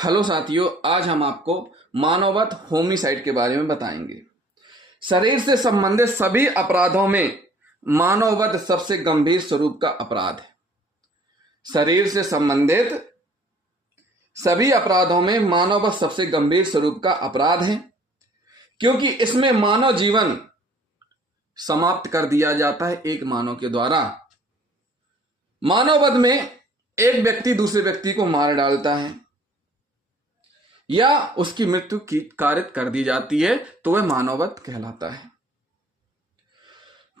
Hello साथियों, आज हम आपको मानववध होमिसाइड के बारे में बताएंगे। शरीर से संबंधित सभी अपराधों में मानववध सबसे गंभीर स्वरूप का अपराध है। शरीर से संबंधित सभी अपराधों में मानववध सबसे गंभीर स्वरूप का अपराध है, क्योंकि इसमें मानव जीवन समाप्त कर दिया जाता है एक मानव के द्वारा। मानववध में एक व्यक्ति दूसरे व्यक्ति को मार डालता है या उसकी मृत्यु की कारित कर दी जाती है, तो वह मानववध कहलाता है।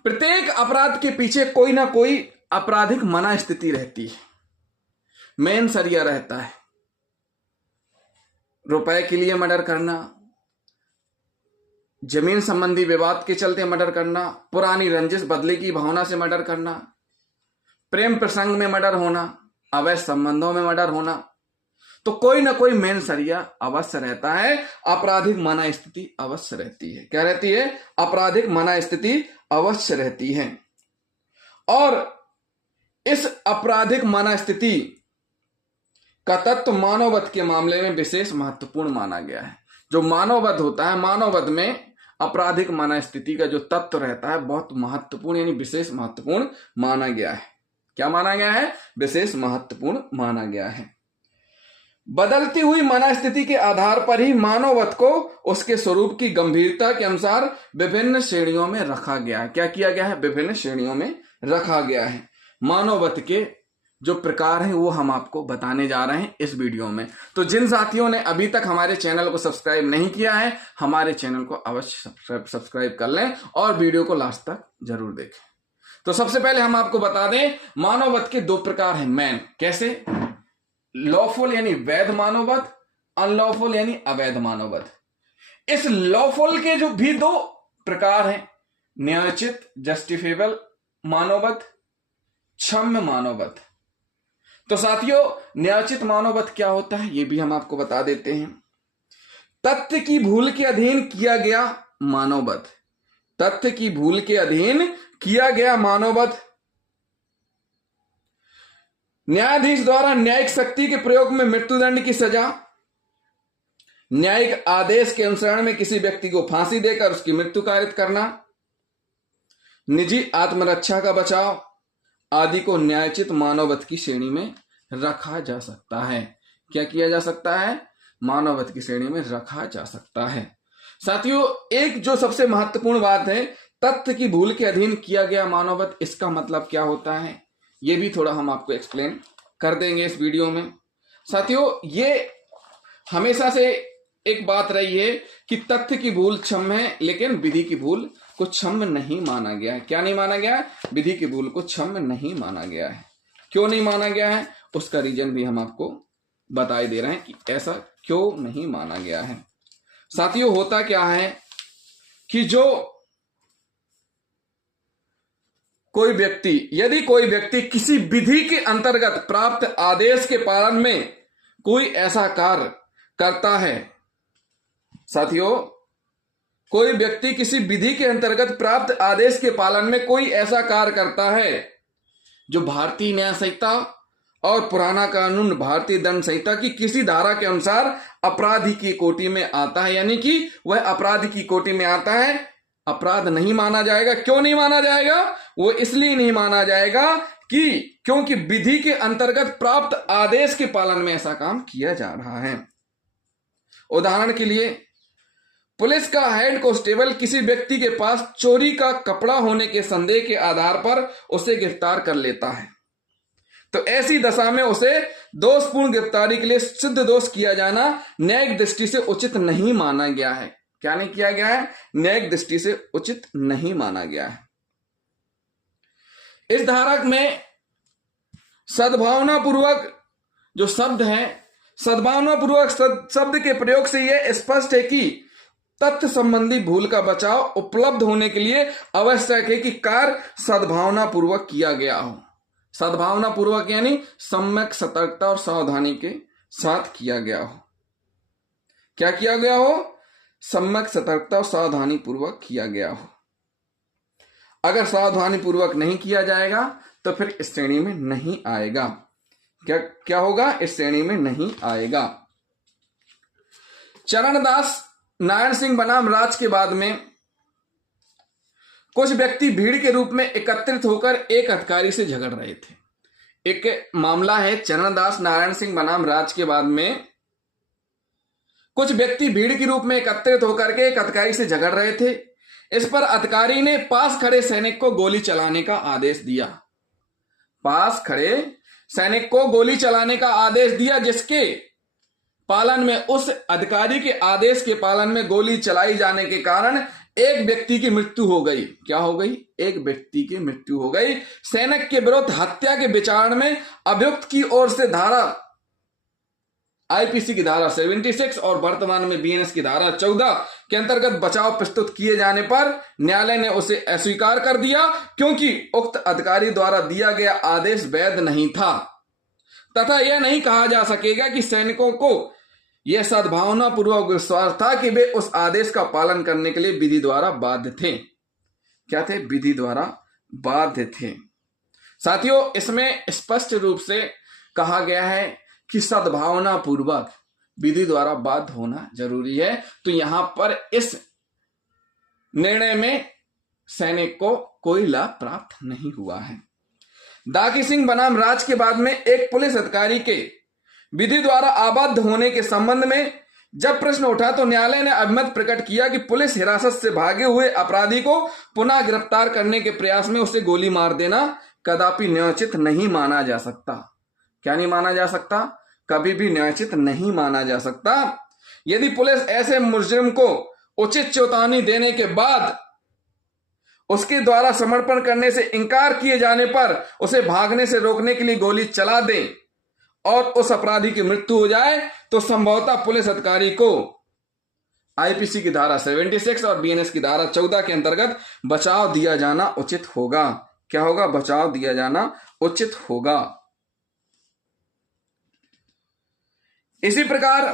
प्रत्येक अपराध के पीछे कोई ना कोई आपराधिक मना स्थिति रहती है। मेन सरिया रहता है। रुपए के लिए मर्डर करना, जमीन संबंधी विवाद के चलते मर्डर करना, पुरानी रंजिश बदले की भावना से मर्डर करना, प्रेम प्रसंग में मर्डर होना, अवैध संबंधों में मर्डर होना, तो कोई ना कोई मेन सरिया अवश्य रहता है। आपराधिक मना स्थिति अवश्य रहती है। क्या रहती है? आपराधिक मना स्थिति अवश्य रहती है। और इस आपराधिक मना स्थिति का तत्व मानववध के मामले में विशेष महत्वपूर्ण माना गया है। जो मानववध होता है, मानववध में आपराधिक मना स्थिति का जो तत्व रहता है बहुत महत्वपूर्ण यानी विशेष महत्वपूर्ण माना गया है। क्या माना गया है? विशेष महत्वपूर्ण माना गया है। बदलती हुई मना स्थिति के आधार पर ही मानववध को उसके स्वरूप की गंभीरता के अनुसार विभिन्न श्रेणियों में रखा गया है। क्या किया गया है? विभिन्न श्रेणियों में रखा गया है। मानववध के जो प्रकार हैं वो हम आपको बताने जा रहे हैं इस वीडियो में। तो जिन साथियों ने अभी तक हमारे चैनल को सब्सक्राइब नहीं किया है, हमारे चैनल को अवश्य सब्सक्राइब कर लें और वीडियो को लास्ट तक जरूर देखें। तो सबसे पहले हम आपको बता दें, मानववध के दो प्रकार हैं मेन। कैसे? लॉफुल यानी वैध मानववध, अनलॉफुल यानी अवैध मानववध। इस लॉफुल के जो भी दो प्रकार हैं, न्यायोचित जस्टिफिएबल मानववध, क्षम्य मानववध। तो साथियों, न्यायोचित मानववध क्या होता है ये भी हम आपको बता देते हैं। तथ्य की भूल के अधीन किया गया मानववध। तथ्य की भूल के अधीन किया गया मानववध। न्यायाधीश द्वारा न्यायिक शक्ति के प्रयोग में मृत्युदंड की सजा, न्यायिक आदेश के अनुसरण में किसी व्यक्ति को फांसी देकर उसकी मृत्यु कारित करना, निजी आत्मरक्षा का बचाव आदि को न्यायोचित मानववध की श्रेणी में रखा जा सकता है। क्या किया जा सकता है? मानववध की श्रेणी में रखा जा सकता है। साथियों, एक जो सबसे महत्वपूर्ण बात है, तथ्य की भूल के अधीन किया गया मानववध, इसका मतलब क्या होता है ये भी थोड़ा हम आपको एक्सप्लेन कर देंगे इस वीडियो में। साथियों, ये हमेशा से एक बात रही है कि तथ्य की भूल क्षम्य है, लेकिन विधि की भूल को क्षम्य नहीं माना गया है। क्या नहीं माना गया है? विधि की भूल को क्षम्य नहीं माना गया है। क्यों नहीं माना गया है? उसका रीजन भी हम आपको बता दे रहे हैं कि ऐसा क्यों नहीं माना गया है। साथियों, होता क्या है कि यदि कोई व्यक्ति किसी विधि के अंतर्गत प्राप्त आदेश के पालन में कोई ऐसा कार्य करता है, साथियों, कोई व्यक्ति किसी विधि के अंतर्गत प्राप्त आदेश के पालन में कोई ऐसा कार्य करता है जो भारतीय न्याय संहिता और पुराना कानून भारतीय दंड संहिता की किसी धारा के अनुसार अपराधी की कोटि में आता है, यानी कि वह अपराध की कोटि में आता है, अपराध नहीं माना जाएगा। क्यों नहीं माना जाएगा? वो इसलिए नहीं माना जाएगा क्योंकि विधि के अंतर्गत प्राप्त आदेश के पालन में ऐसा काम किया जा रहा है। उदाहरण के लिए, पुलिस का हेड कांस्टेबल किसी व्यक्ति के पास चोरी का कपड़ा होने के संदेह के आधार पर उसे गिरफ्तार कर लेता है, तो ऐसी दशा में उसे दोषपूर्ण गिरफ्तारी के लिए सिद्ध दोष किया जाना न्यायिक दृष्टि से उचित नहीं माना गया है। क्या नहीं किया गया है? न्यायिक दृष्टि से उचित नहीं माना गया है। इस धारा में सद्भावनापूर्वक जो शब्द है, सद्भावनापूर्वक शब्द के प्रयोग से यह स्पष्ट है कि तथ्य संबंधी भूल का बचाव उपलब्ध होने के लिए आवश्यक है कि कार्य सद्भावनापूर्वक किया गया हो। सद्भावनापूर्वक यानी सम्यक सतर्कता और सावधानी के साथ किया गया हो। क्या किया गया हो? सम्यक सतर्कता और सावधानी पूर्वक किया गया हो। अगर सावधानी पूर्वक नहीं किया जाएगा तो फिर इस श्रेणी में नहीं आएगा। क्या क्या होगा? इस श्रेणी में नहीं आएगा। चरणदास नारायण सिंह बनाम राज के बाद में कुछ व्यक्ति भीड़ के रूप में एकत्रित होकर एक अधिकारी से झगड़ रहे थे। एक मामला है चरणदास नारायण सिंह बनाम राज के बाद में कुछ व्यक्ति भीड़ के रूप में एकत्रित होकर के एक अधिकारी से झगड़ रहे थे। इस पर अधिकारी ने पास खड़े सैनिक को गोली चलाने का आदेश दिया। पास खड़े सैनिक को गोली चलाने का आदेश दिया, जिसके पालन में, उस अधिकारी के आदेश के पालन में गोली चलाई जाने के कारण एक व्यक्ति की मृत्यु हो गई। क्या हो गई? एक व्यक्ति की मृत्यु हो गई। सैनिक के विरुद्ध हत्या के विचारण में अभियुक्त की ओर से धारा आईपीसी की धारा 76 और वर्तमान में बीएनएस की धारा 14 के अंतर्गत बचाव प्रस्तुत किए जाने पर न्यायालय ने उसे अस्वीकार कर दिया, क्योंकि उक्त अधिकारी द्वारा दिया गया आदेश वैध नहीं था तथा यह नहीं कहा जा सकेगा कि सैनिकों को यह सद्भावना पूर्वक विश्वास था कि वे उस आदेश का पालन करने के लिए विधि द्वारा बाध्य थे। क्या थे? विधि द्वारा बाध्य थे। साथियों, इसमें स्पष्ट रूप से कहा गया है कि सद्भावना पूर्वक विधि द्वारा बाध्य होना जरूरी है। तो यहां पर इस निर्णय में सैनिक को कोई लाभ प्राप्त नहीं हुआ है। दाकी सिंह बनाम राज के बाद में एक पुलिस अधिकारी के विधि द्वारा आबद्ध होने के संबंध में जब प्रश्न उठा तो न्यायालय ने अभिमत प्रकट किया कि पुलिस हिरासत से भागे हुए अपराधी को पुनः गिरफ्तार करने के प्रयास में उसे गोली मार देना कदापि न्यायोचित नहीं माना जा सकता। क्या नहीं माना जा सकता? कभी भी न्यायोचित नहीं माना जा सकता। यदि पुलिस ऐसे मुजरिम को उचित चेतावनी देने के बाद उसके द्वारा समर्पण करने से इंकार किए जाने पर उसे भागने से रोकने के लिए गोली चला दे और उस अपराधी की मृत्यु हो जाए तो संभवतः पुलिस अधिकारी को आईपीसी की धारा 76 और बीएनएस की धारा 14 के अंतर्गत बचाव दिया जाना उचित होगा। क्या होगा? बचाव दिया जाना उचित होगा। इसी प्रकार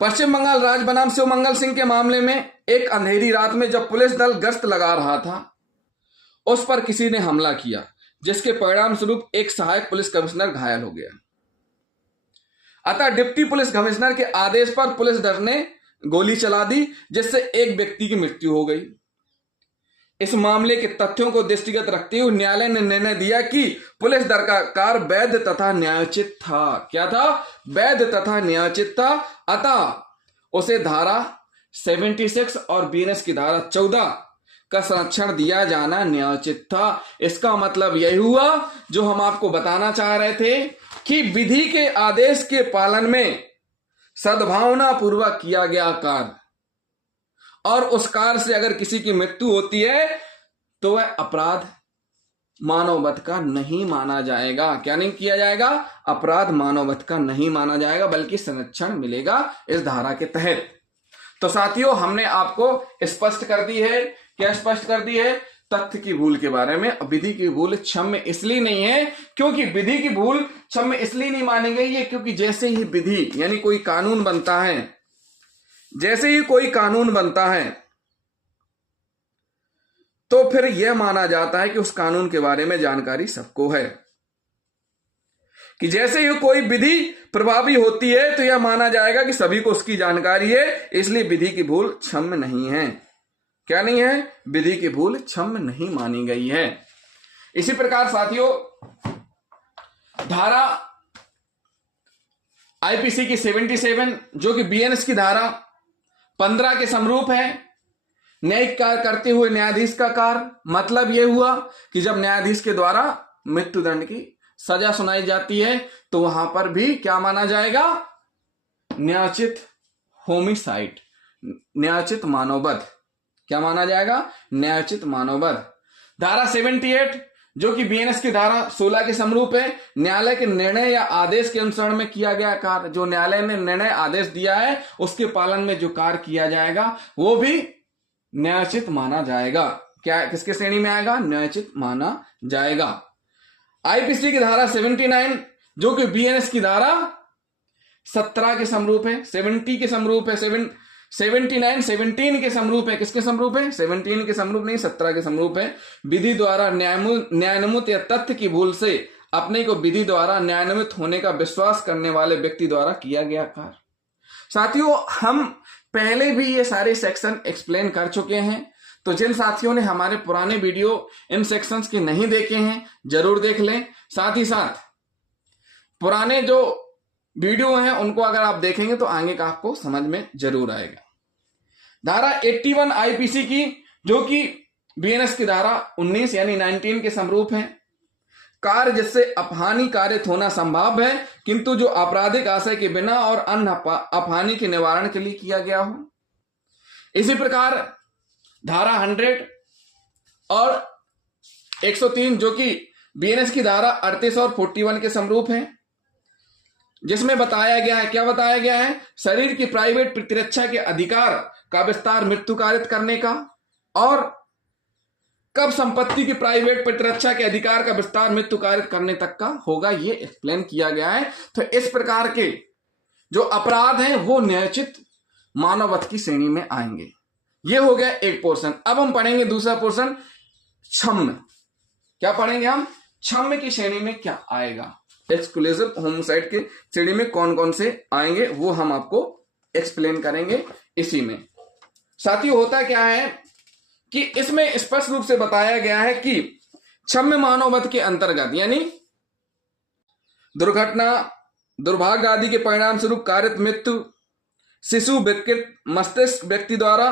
पश्चिम बंगाल राज्य बनाम शिवमंगल सिंह के मामले में एक अंधेरी रात में जब पुलिस दल गश्त लगा रहा था, उस पर किसी ने हमला किया, जिसके परिणाम स्वरूप एक सहायक पुलिस कमिश्नर घायल हो गया। अतः डिप्टी पुलिस कमिश्नर के आदेश पर पुलिस दल ने गोली चला दी, जिससे एक व्यक्ति की मृत्यु हो गई। इस मामले के तथ्यों को दृष्टिगत रखते हुए न्यायालय ने निर्णय दिया कि पुलिस दल का कार्य वैध तथा न्यायोचित था। क्या था? वैध तथा न्यायोचित था। अतः उसे धारा 76 और बीएनएस की धारा 14 का संरक्षण दिया जाना न्यायोचित था। इसका मतलब यही हुआ जो हम आपको बताना चाह रहे थे कि विधि के आदेश के पालन में सद्भावना पूर्वक किया गया कार्य, और उस कार्य से अगर किसी की मृत्यु होती है तो वह अपराध मानववध का नहीं माना जाएगा। क्या नहीं किया जाएगा? अपराध मानववध का नहीं माना जाएगा, बल्कि संरक्षण मिलेगा इस धारा के तहत। तो साथियों, हमने आपको स्पष्ट कर दी है। क्या स्पष्ट कर दी है? तथ्य की भूल के बारे में। विधि की भूल क्षम्य इसलिए नहीं है क्योंकि विधि की भूल क्षम्य इसलिए नहीं मानी गई है क्योंकि जैसे ही विधि यानी कोई कानून बनता है, जैसे ही कोई कानून बनता है तो फिर यह माना जाता है कि उस कानून के बारे में जानकारी सबको है। कि जैसे ही कोई विधि प्रभावी होती है तो यह माना जाएगा कि सभी को उसकी जानकारी है, इसलिए विधि की भूल क्षम्य नहीं है। क्या नहीं है? विधि की भूल क्षम्य नहीं मानी गई है। इसी प्रकार साथियों, धारा आईपीसी की 77 जो कि बीएनएस की धारा 15 के समरूप है, न्यायिक कार्य करते हुए न्यायाधीश का कार्य। मतलब यह हुआ कि जब न्यायाधीश के द्वारा मृत्युदंड की सजा सुनाई जाती है तो वहां पर भी क्या माना जाएगा? न्यायोचित होमिसाइड, न्यायोचित मानववध। क्या माना जाएगा? न्यायोचित मानववध। धारा 78 जो कि बीएनएस की धारा 16 के समरूप है, न्यायालय के निर्णय या आदेश के अनुसरण में किया गया कार्य। जो न्यायालय ने निर्णय आदेश दिया है उसके पालन में जो कार्य किया जाएगा वो भी न्यायोचित माना जाएगा। क्या किसके श्रेणी में आएगा? न्यायोचित माना जाएगा। आईपीसी की धारा 79 जो कि बीएनएस की धारा 17 के समरूप है, 70 के समरूप है, 79 17 के समरूप है। किसके समरूप है? 17 के समरूप नहीं, 17 के समरूप है। विधि द्वारा न्यायान्वित या तथ्य की भूल से अपने को विधि द्वारा न्यायान्वित होने का विश्वास करने वाले व्यक्ति द्वारा किया गया कार्य। साथियों हम पहले भी ये सारे सेक्शन एक्सप्लेन कर चुके हैं, तो जिन साथियों ने हमारे पुराने वीडियो इन सेक्शंस के नहीं देखे हैं जरूर देख लें। साथ ही साथ पुराने जो वीडियो हैं उनको अगर आप देखेंगे तो आगे का आपको समझ में जरूर आएगा। धारा 81 आईपीसी की, जो कि बीएनएस की धारा 19 यानी 19 के समरूप है। कार्य जिससे अपहानि कारित होना संभव है किंतु जो आपराधिक आशय के बिना और अन्य अपहानि के निवारण के लिए किया गया हो। इसी प्रकार धारा 100 और 103 जो कि बीएनएस की धारा 38 और 41 के समरूप हैं, जिसमें बताया गया है, क्या बताया गया है, शरीर की प्राइवेट प्रतिरक्षा के अधिकार का विस्तार मृत्यु कारित करने का, और कब संपत्ति की प्राइवेट प्रतिरक्षा के अधिकार का विस्तार मृत्यु कारित करने तक का होगा, ये एक्सप्लेन किया गया है। तो इस प्रकार के जो अपराध हैं वो न्यायोचित मानववध की श्रेणी में आएंगे। ये हो गया एक पोर्शन। अब हम पढ़ेंगे दूसरा पोर्शन, क्षम्य। क्या पढ़ेंगे हम? क्षम्य की श्रेणी में क्या आएगा, एक्सक्लूसिव होमोसाइड के श्रेणी में कौन कौन से आएंगे वो हम आपको एक्सप्लेन करेंगे इसी में। साथियों होता क्या है कि इसमें स्पष्ट रूप से बताया गया है कि क्षम्य मानववध के अंतर्गत यानी दुर्घटना, दुर्भाग्य आदि के परिणाम स्वरूप कारित मृत्यु, शिशु, विकृत मस्तिष्क व्यक्ति द्वारा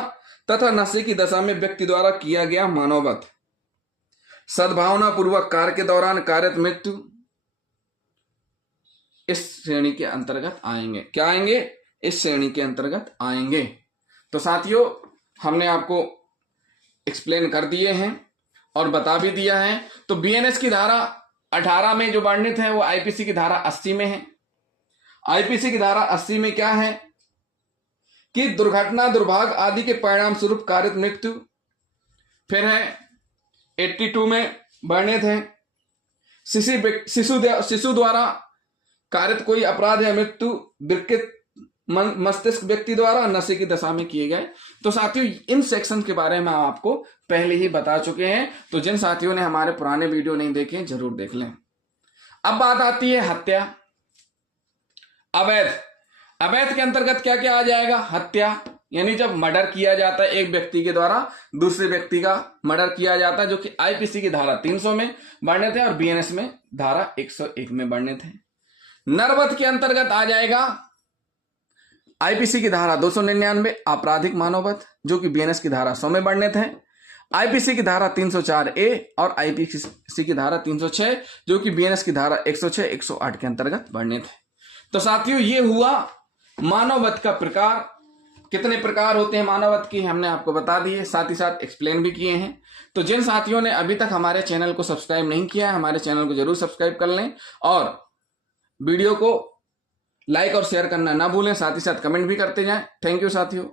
तथा नशे की दशा में व्यक्ति द्वारा किया गया मानववध, सद्भावना पूर्वक कार्य के दौरान कारित मृत्यु इस श्रेणी के अंतर्गत आएंगे। क्या आएंगे? इस श्रेणी के अंतर्गत आएंगे। तो साथियों हमने आपको एक्सप्लेन कर दिए हैं और बता भी दिया है। तो बीएनएस की धारा 18 में जो वर्णित है वो आईपीसी की धारा 80 में है। आईपीसी की धारा 80 में क्या है कि दुर्घटना, दुर्भाग्य आदि के परिणाम स्वरूप कारित मृत्यु। फिर है 82 में वर्णित है शिशु द्वारा कारित कोई अपराध या मृत्यु, विकृत मस्तिष्क व्यक्ति द्वारा नशे की दशा में किए गए। तो साथियों इन सेक्शन के बारे में आपको पहले ही बता चुके हैं, तो जिन साथियों ने हमारे पुराने वीडियो नहीं देखे जरूर देख लें। अब बात आती है हत्या, अवैध। अवैध के अंतर्गत क्या क्या आ जाएगा? हत्या यानी जब मर्डर किया जाता है एक व्यक्ति के द्वारा दूसरे व्यक्ति का मर्डर किया जाता है, जो कि आईपीसी की धारा 300 में वर्णित है और बीएनएस में धारा 101 में वर्णित है। नरवध के अंतर्गत आ जाएगा आईपीसी की धारा 299 आपराधिक मानववध, जो कि बीएनएस की धारा 100 में वर्णित है। आईपीसी की धारा 304A और आईपीसी की धारा 306 जो कि बीएनएस की धारा 106, 108 के अंतर्गत वर्णित है। तो साथियों ये हुआ मानववध का प्रकार। कितने प्रकार होते हैं मानववध की हमने आपको बता दिए, साथ ही साथ एक्सप्लेन भी किए हैं। तो जिन साथियों ने अभी तक हमारे चैनल को सब्सक्राइब नहीं किया है हमारे चैनल को जरूर सब्सक्राइब कर लें और वीडियो को लाइक और शेयर करना ना भूलें, साथ ही साथ कमेंट भी करते जाएं। थैंक यू साथियों।